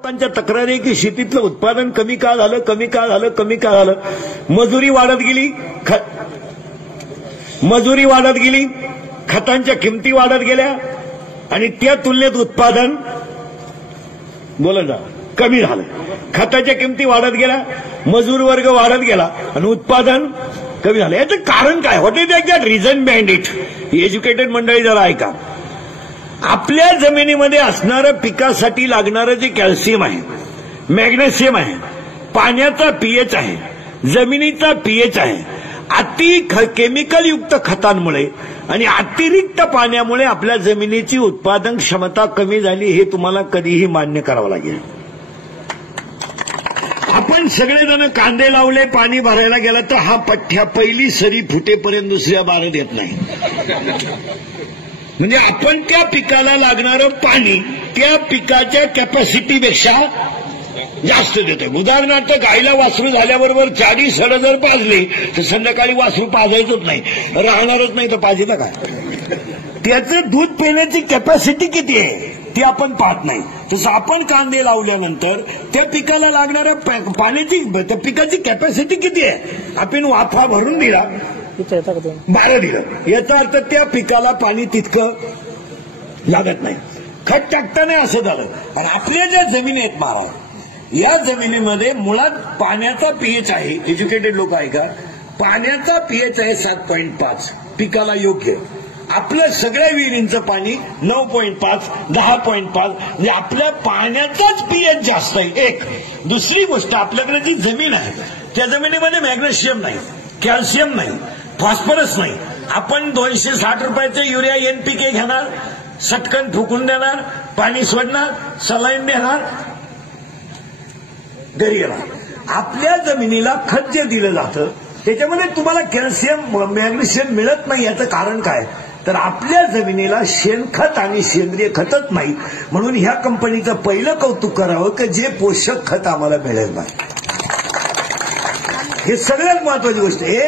लोकांच्या तक्रारी की शेतीतलं उत्पादन कमी का झालं. मजुरी वाढत गेली, खतांच्या किमती वाढत गेल्या आणि त्या तुलनेत उत्पादन कमी झालं. खताच्या किमती वाढत गेल्या, मजूर वर्ग वाढत गेला आणि उत्पादन कमी झालं. याचं कारण काय? What is exact reason behind it? Educated मंडळी जरा ऐका. आपल्या जमिनीमध्ये असणारं पिकासाठी लागणारं जे कॅल्शियम आहे, मॅग्नेशियम आहे, पाण्याचा पीएच आहे, जमिनीचा पीएच आहे, केमिकल युक्त खतांमुळे आणि अतिरिक्त पाण्यामुळे आपल्या जमिनीची उत्पादन क्षमता कमी झाली. हे तुम्हाला कधीही मान्य करावं लागेल. आपण सगळेजण कांदे लावले, पाणी भरायला गेला तर हा पठ्ठ्या पहिली सरी फुटेपर्यंत दुसऱ्या बारत येत नाही. म्हणजे आपण त्या पिकाला लागणारं पाणी त्या पिकाच्या कॅपॅसिटीपेक्षा जास्त देतोय. उदाहरणार्थ गायला वासरू झाल्याबरोबर 40 सड जर पाजले तर संध्याकाळी वासरू पाजायचंच नाही, राहणारच नाही तर पाहिजे काय. त्याचं दूध पिण्याची कॅपॅसिटी किती आहे ते आपण पाहत नाही. तसं आपण कांदे लावल्यानंतर त्या पिकाला लागणाऱ्या पाण्याची त्या पिकाची कॅपॅसिटी किती आहे. आपण वाफा भरून दिला, 12 दिलं, याचा अर्थ त्या पिकाला पाणी तितकं लागत नाही. खत टाकताना असं झालं. आणि आपल्या ज्या जमिनी आहेत महाराज, या जमिनीमध्ये मुळात पाण्याचा पीएच आहे, एज्युकेटेड लोक आहे का, पाण्याचा पीएच आहे 7.5 पिकाला योग्य. आपलं सगळ्या विहिरींचं पाणी 9.5, 10.5, म्हणजे आपल्या पाण्याचाच पीएच जास्त आहे. एक दुसरी गोष्ट, आपल्याकडे जी जमीन आहे त्या जमिनीमध्ये मॅग्नेशियम नाही, कॅल्शियम नाही, फॉस्फरस नाही. आपण 260 रुपयाचे युरिया एनपीके घेणार, सटकन फुकून देणार, पाणी सोडणार, सलाईन देणार, घरी येणार. आपल्या जमिनीला खत जे दिलं जातं त्याच्यामध्ये तुम्हाला कॅल्शियम मॅग्नेशियम मिळत नाही. याचं कारण काय? तर आपल्या जमिनीला शेणखत आणि सेंद्रिय खतच नाही. म्हणून ह्या कंपनीचं पहिलं कौतुक करावं की जे पोषक खत आम्हाला मिळेल नाही. हे सगळ्यात महत्वाची गोष्ट. हे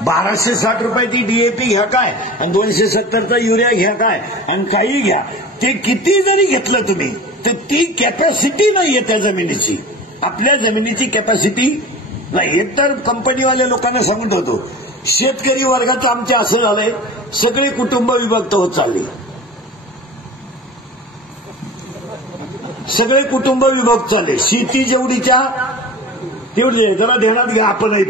1260 रुपयाची डीएपी घ्या काय आणि 270चा युरिया घ्या काय आणि काही घ्या, ते किती जरी घेतलं तुम्ही तर ती कॅपॅसिटी नाहीये त्या जमिनीची. आपल्या जमिनीची कॅपॅसिटी नाही. एकतर कंपनीवाल्या लोकांना सांगून ठेवतो, शेतकरी वर्गाचं आमचे असं झालंय, सगळे कुटुंब विभक्त होत चालले. सगळे कुटुंब विभक्त चालले. शेती जेवढीच्या तेवढी आहे, जरा ध्यानात घ्या. आपणही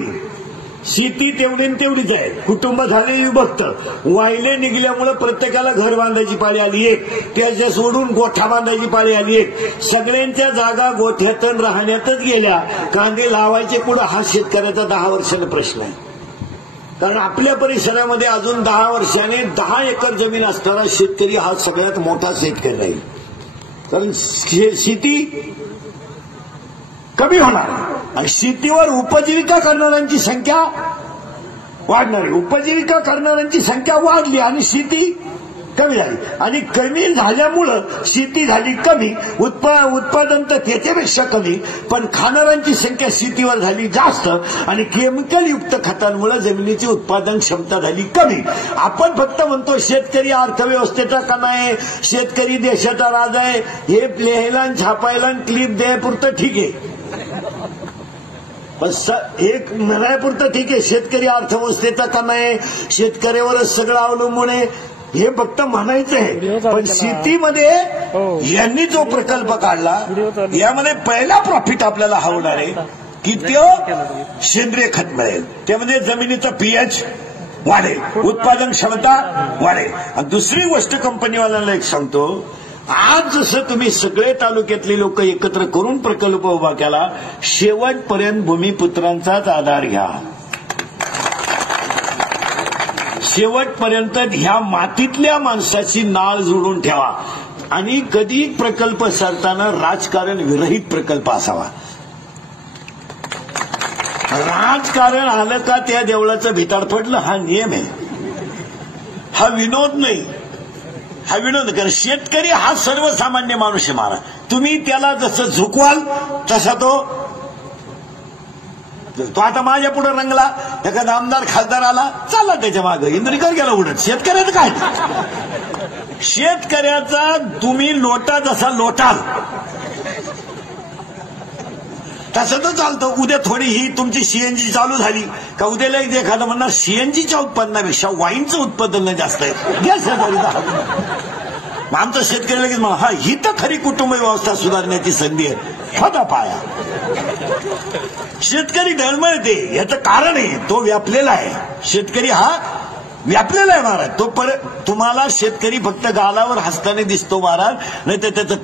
शेती तेवढी तेवढीच आहे, कुटुंब झाले विभक्त. वाहिले निघल्यामुळे प्रत्येकाला घर बांधायची पाळी आली एक, त्याच्या सोडून गोठा बांधायची पाळी आली एक. सगळ्यांच्या जागा गोठ्यातून राहण्यातच गेल्या. कांदे लावायचे पुढे हा शेतकऱ्याचा 10 वर्षांचा प्रश्न आहे. कारण आपल्या परिसरामध्ये अजून 10 वर्षाने 10 एकर जमीन असणारा शेतकरी हा सगळ्यात मोठा शेतकरी राहील. कारण शेती कमी होणार आणि शेतीवर उपजीविका करणाऱ्यांची संख्या वाढणार आहे. उपजीविका करणाऱ्यांची संख्या वाढली आणि शेती कमी झाली. आणि कमी झाल्यामुळं शेती झाली कमी, उत्पादन तर त्याच्यापेक्षा कमी, पण खाणाऱ्यांची संख्या शेतीवर झाली जास्त आणि केमिकल युक्त खतांमुळे जमिनीची उत्पादन क्षमता झाली कमी. आपण फक्त म्हणतो शेतकरी अर्थव्यवस्थेचा कणा आहे, शेतकरी देशाचा राजा आहे. हे लिहायला छापायला क्लिप द्यायपुरतं ठीक आहे, एक म्हणायपुरतं ठीक आहे. शेतकरी अर्थव्यवस्थेचा कणा आहे, शेतकऱ्यावरच सगळं अवलंबून आहे, हे फक्त म्हणायचं आहे. पण शेतीमध्ये यांनी जो प्रकल्प काढला यामध्ये पहिला प्रॉफिट आपल्याला होणार आहे की तो सेंद्रिय खत मिळेल. त्यामध्ये जमिनीचा पीएच वाढेल, उत्पादन क्षमता वाढेल. आणि दुसरी गोष्ट कंपनीवाल्यांना एक सांगतो, आज जसं तुम्ही सगळे तालुक्यातले लोक एकत्र करून प्रकल्प उभा केला, शेवटपर्यंत भूमिपुत्रांचाच आधार घ्या. शेवटपर्यंत ह्या मातीतल्या माणसाची नाळ जोडून ठेवा. आणि कधी प्रकल्प सरताना राजकारण विरहित प्रकल्प असावा. राजकारण आलं का त्या देवळाचं भिताड पडलं, हा नियम आहे, हा विनोद नाही. हा विनोद कारण शेतकरी हा सर्वसामान्य माणूस आहे महाराज. तुम्ही त्याला जसं झुकवाल तसा तो आता माझ्या पुढे रंगला, एखादा आमदार खासदार आला चालला त्याच्या मागे, इंद्रिकर गेला उडत. शेतकऱ्याचं काय? शेतकऱ्याचा तुम्ही लोटा जसा लोटाल तसं तर चालतं. उद्या थोडी ही तुमची सीएनजी चालू झाली का उद्याला एक एखादं म्हणणार सीएनजीच्या उत्पन्नापेक्षा वाईनचं उत्पादन जास्त आहे, घ्या शेजारी 10 गुंठे. आमचं शेतकरी लगेच म्हणा हा ही तर खरी कुटुंब व्यवस्था सुधारण्याची संधी आहे, होता पाया. शेतकरी डळमळते याचं कारण आहे तो व्यापलेला आहे. शेतकरी हा व्यापलेला आहे महाराज. तो तुम्हाला शेतकरी फक्त गालावर हसताना दिसतो महाराज, नाही तर त्याचं